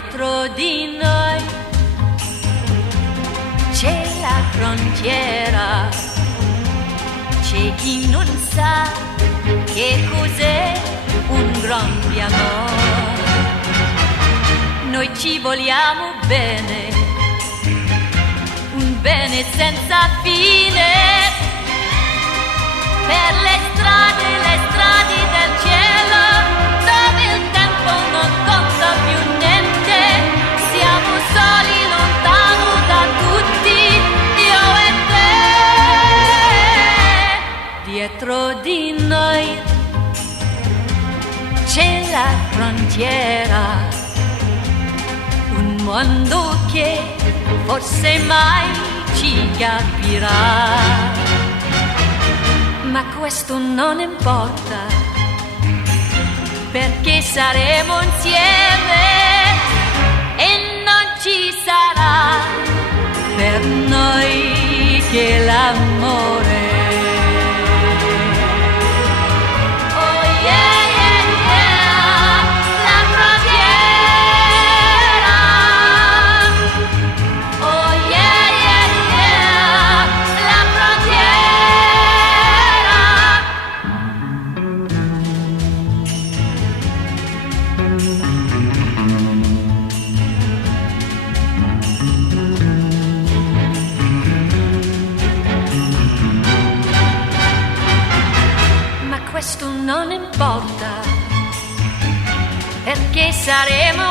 dietro di noi c'è la frontiera, c'è chi non sa che cos'è un grande amore. Noi ci vogliamo bene, un bene senza fine, per le strade del cielo, dove il tempo non conta più niente. Siamo soli, lontano da tutti, io e te. Dietro di noi c'è la frontiera, un mondo che forse mai ci capirà. Ma questo non importa, perché saremo insieme e non ci sarà per noi che l'amore. Oh yeah, yeah, yeah, la frontiera. Oh yeah, yeah, yeah, la frontiera. Questo non importa, perché saremo